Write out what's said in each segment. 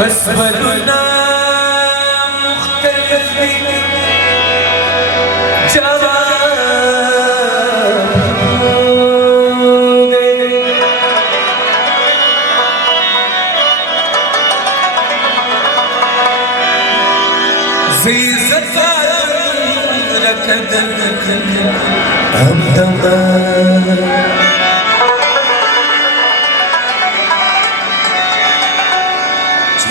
بس بدنا مختلف زي زفاف ركضك همدمك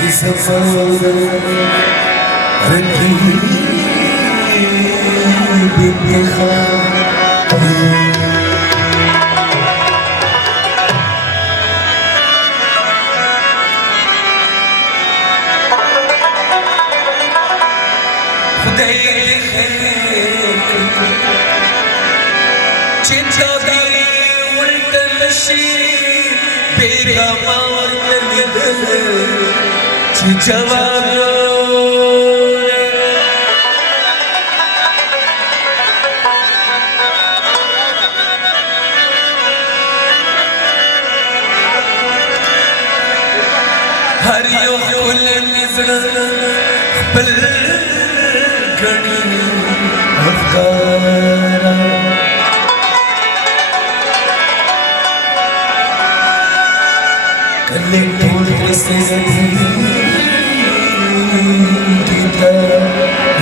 سفر ركي بالدخان خداي خيرك جدادي ولد المشي بيغا ورد اليد جواب هر يوم كل نزل بالقرن أفكارا كلك طول رسالتي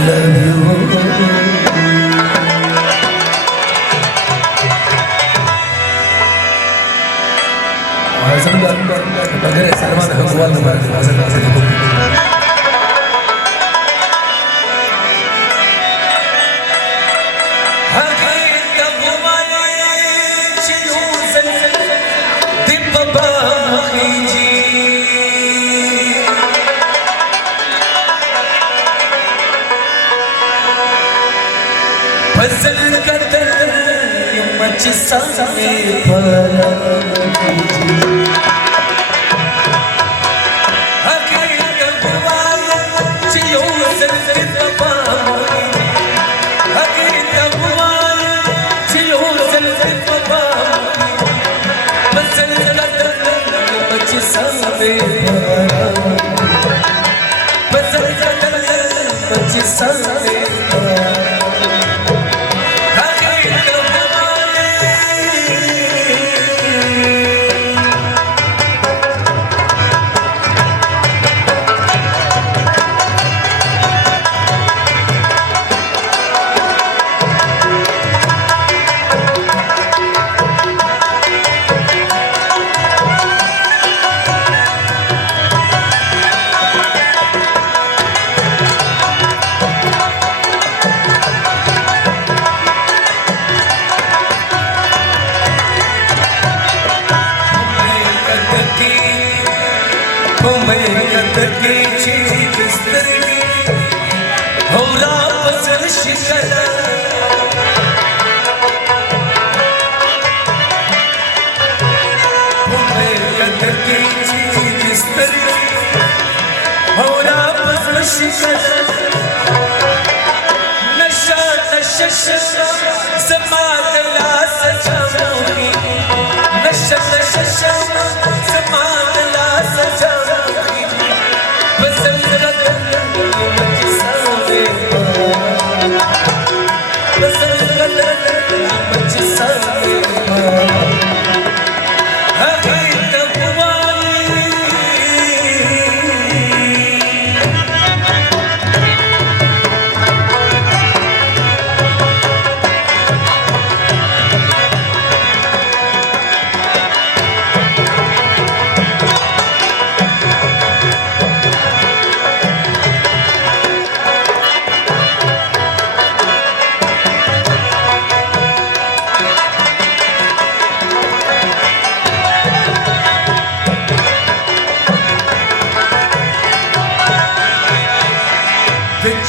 love you فزل قدر يوم جسامي فلا أكيد أبوالي تيوزل كتبامي أكيد أبوالي تيوزل كتبامي فزل قدر يوم جسامي فلا فزل قدر يوم جسامي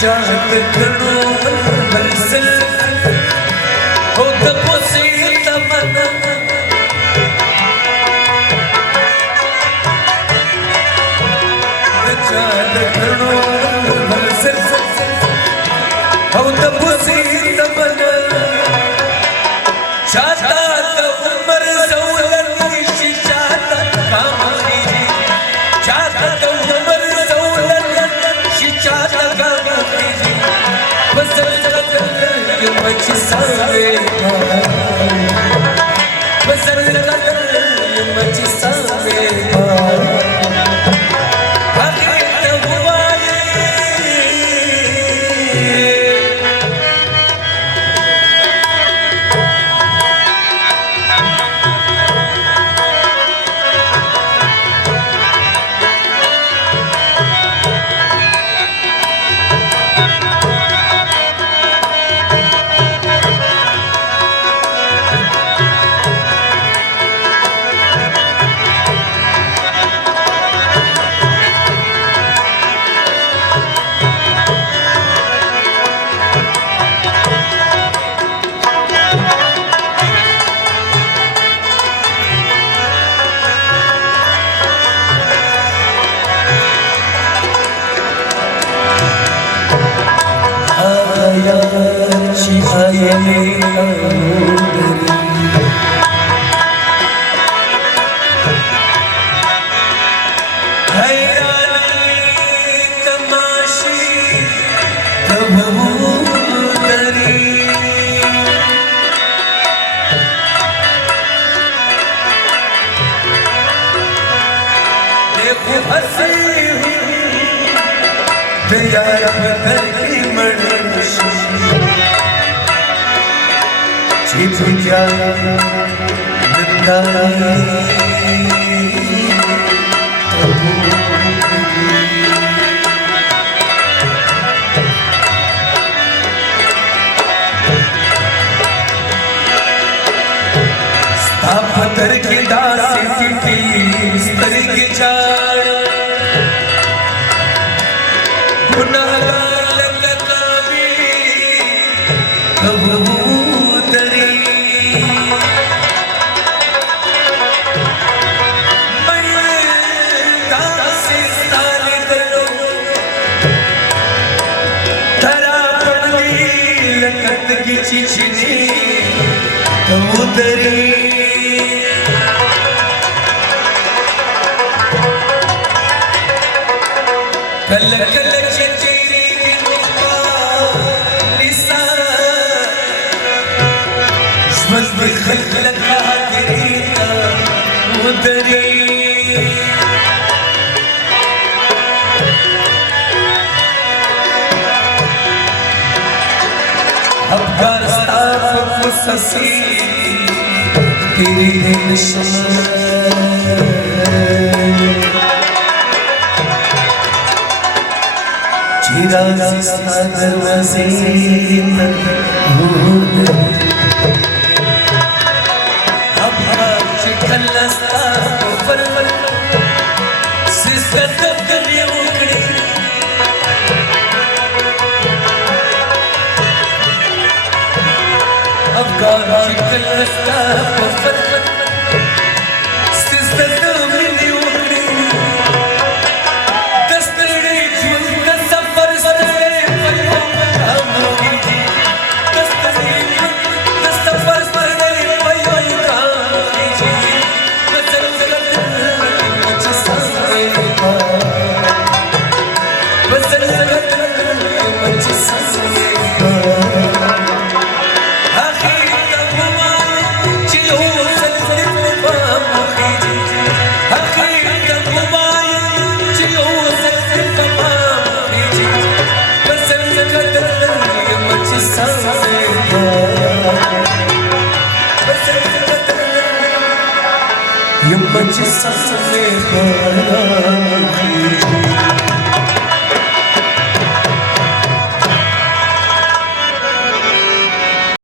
جاهد الدروب المنزل خد بوسيط منا جاهد तब से तमन्ना चाहता तो उमर ज़ौलत शिचाता कामरी चाहता तो उमर ज़ौलत शिचाता कामरी बसर कदर मच सावे बसर कदर मच सावे पत्थर की दासी की स्त्री की चार गुनाहगार लकावी कबूतरी मैं दासी साली दलो धरा पड़ली लकत की चिचनी कबूतरी कल कल चचेरी की मुक्का निसा ज्वल बखल्क लगा तेरीता उदरी अफगानिस्तान मुससी तेरी निशान चिराज़िस्ता दरवाज़े तक होने अब चिकलस्ता फल सिस्कत गली उकड़ी अब चिकलस्ता फल सिस्कत गली उकड़ी ये मुझ सांस में